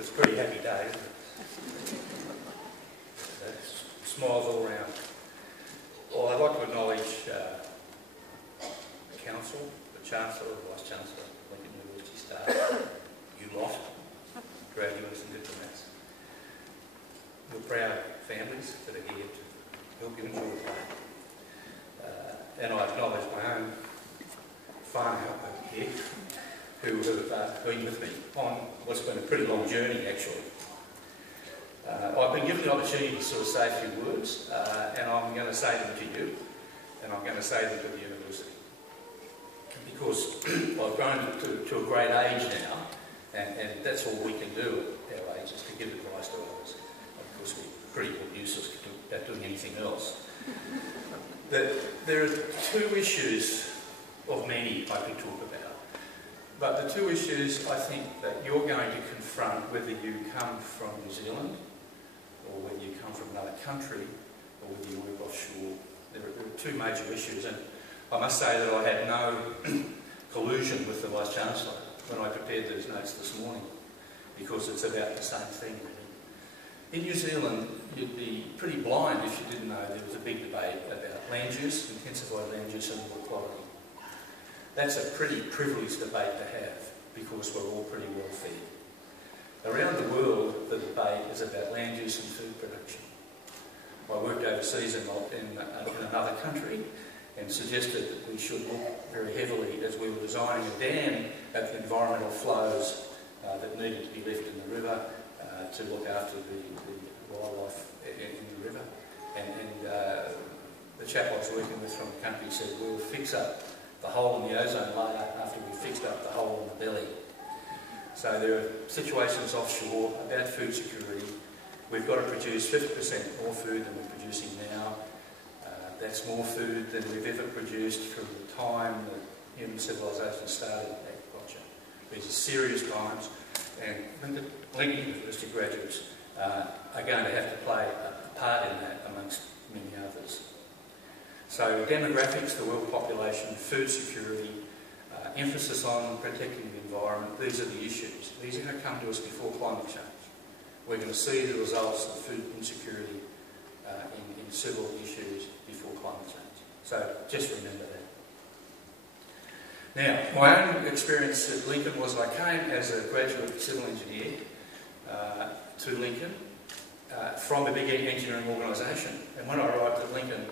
was a pretty happy day, isn't it? Smiles all round. Well, I'd like to acknowledge the Council, the Chancellor, the Vice-Chancellor, Lincoln University staff, you lot, graduates and diplomats. Your proud families that are here to help you enjoy the day. And I acknowledge my own farm help over here, who have been with me on what's been a pretty long journey, actually. I've been given the opportunity to sort of say a few words, and I'm going to say them to you, and I'm going to say them to the university. Because I've grown to a great age now, and that's all we can do at our age, is to give advice to others. Of course, we're pretty useless at doing anything else. There are two issues of many I could talk about. But the two issues I think that you're going to confront, whether you come from New Zealand or whether you come from another country or whether you work offshore, there are two major issues. And I must say that I had no collusion with the Vice-Chancellor when I prepared those notes this morning, because it's about the same thing, really. In New Zealand, you'd be pretty blind if you didn't know there was a big debate about land use, intensified land use and water quality. That's a pretty privileged debate to have, because we're all pretty well fed. Around the world, the debate is about land use and food production. I worked overseas in another country and suggested that we should look very heavily, as we were designing a dam, at the environmental flows that needed to be left in the river to look after the wildlife in the river. And the chap I was working with from the country said, we'll fix up the hole in the ozone layer after we've fixed up the hole in the belly. So there are situations offshore about food security. We've got to produce 50% more food than we're producing now. That's more food than we've ever produced from the time that human civilization started agriculture. These are serious times, and Lincoln University graduates are going to have to play a part in that amongst many others. So demographics, the world population, food security, emphasis on protecting the environment, these are the issues. These are going to come to us before climate change. We're going to see the results of food insecurity in civil issues before climate change. So just remember that. Now, my own experience at Lincoln was I came as a graduate civil engineer to Lincoln from a big engineering organisation. And when I arrived at Lincoln,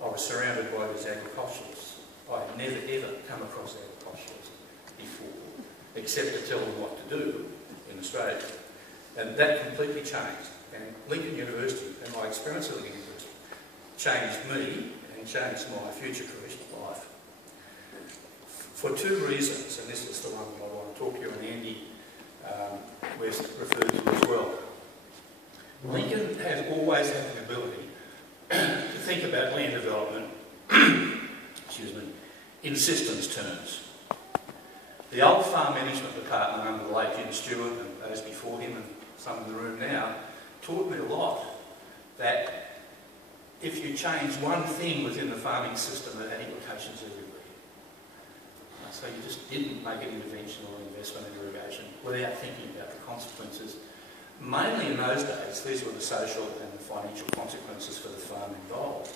I was surrounded by these agriculturalists. I had never ever come across agriculturalists before, except to tell them what to do in Australia. And that completely changed. And Lincoln University, and my experience at Lincoln University, changed me and changed my future professional life. For two reasons, and this is the one that I want to talk to you and Andy West referred to as well. Lincoln has always had the ability to think about land development excuse me, in systems terms. The old farm management department under the late Jim Stewart and those before him and some in the room now taught me a lot that if you change one thing within the farming system, it had implications everywhere. So you just didn't make an intervention or investment in irrigation without thinking about the consequences. Mainly in those days, these were the social and the financial consequences for the farm involved.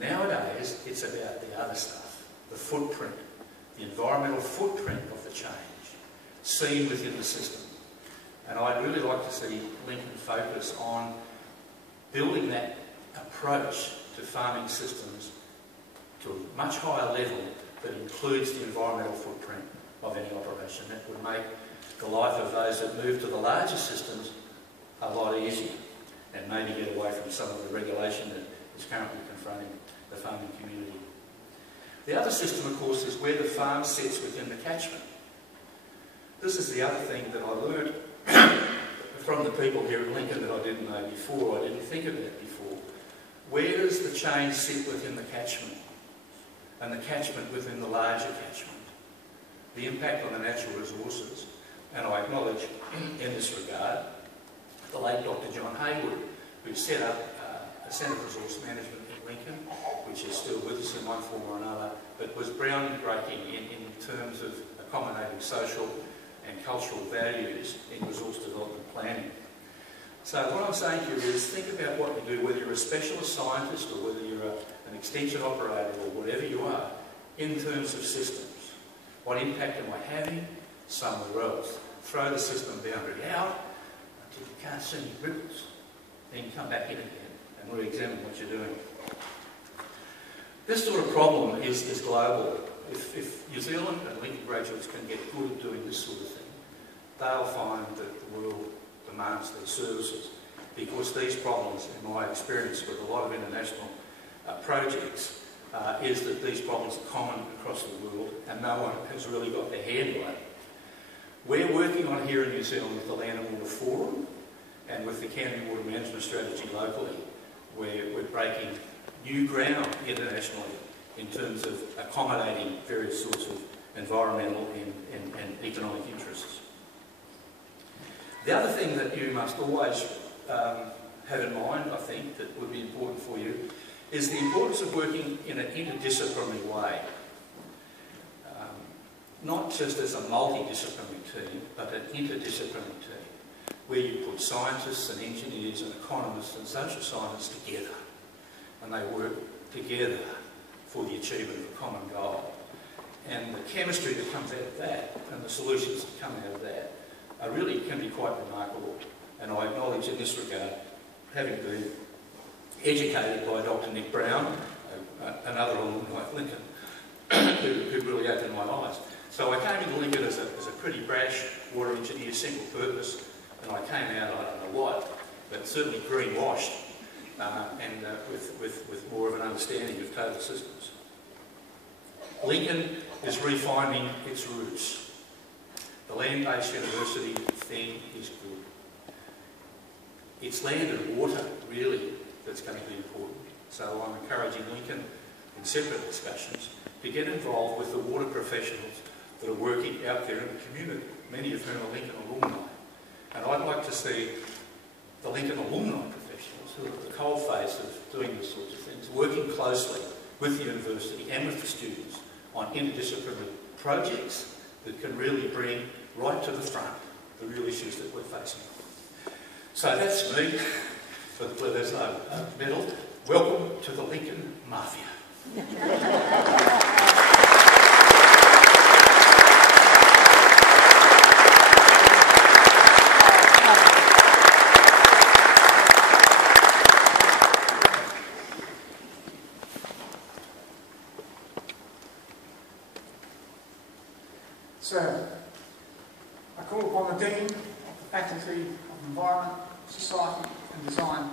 Nowadays, it's about the other stuff, the footprint, the environmental footprint of the change, seen within the system. And I'd really like to see Lincoln focus on building that approach to farming systems to a much higher level that includes the environmental footprint of any operation. That would make the life of those that move to the larger systems a lot easier, and maybe get away from some of the regulation that is currently confronting the farming community. The other system, of course, is where the farm sits within the catchment. This is the other thing that I learned from the people here at Lincoln that I didn't know before, I didn't think about before. Where does the change sit within the catchment? And the catchment within the larger catchment? The impact on the natural resources. And I acknowledge, in this regard, the late Dr. John Haywood, who set up a Centre for Resource Management in Lincoln, which is still with us in one form or another, but was groundbreaking in terms of accommodating social and cultural values in resource development planning. So what I'm saying to you is think about what you do, whether you're a specialist scientist or whether you're an extension operator or whatever you are, in terms of systems. What impact am I having somewhere else? Throw the system boundary out until you can't see any ripples. Then come back in again and re-examine what you're doing. This sort of problem is global. If New Zealand and Lincoln graduates can get good at doing this sort of thing, they'll find that the world demands their services, because these problems, in my experience with a lot of international projects, is that these problems are common across the world and no one has really got their hand on it. We're working on here in New Zealand with the Land and Water Forum and with the County Water Management Strategy locally, where we're breaking new ground internationally in terms of accommodating various sorts of environmental and economic interests. The other thing that you must always have in mind, I think, that would be important for you, is the importance of working in an interdisciplinary way. Not just as a multidisciplinary team, but an interdisciplinary team, where you put scientists and engineers and economists and social scientists together, and they work together for the achievement of a common goal. And the chemistry that comes out of that, and the solutions that come out of that, really can be quite remarkable. And I acknowledge in this regard, having been educated by Dr. Nick Brown, another alumni of Lincoln, who really opened my eyes. So I came into Lincoln as a pretty brash water engineer, single purpose, and I came out, I don't know what, but certainly greenwashed, and with more of an understanding of total systems. Lincoln is refining its roots. The land-based university thing is good. It's land and water, really, that's going to be important. So I'm encouraging Lincoln, in separate discussions, to get involved with the water professionals that are working out there in the community, many of whom are Lincoln alumni. And I'd like to see the Lincoln alumni professionals, who are at the coalface of doing these sorts of things, working closely with the university and with the students on interdisciplinary projects that can really bring right to the front the real issues that we're facing. So that's me for the Bledisloe Medal. Welcome to the Lincoln Mafia. So, I call upon the Dean of the Faculty of Environment, Society and Design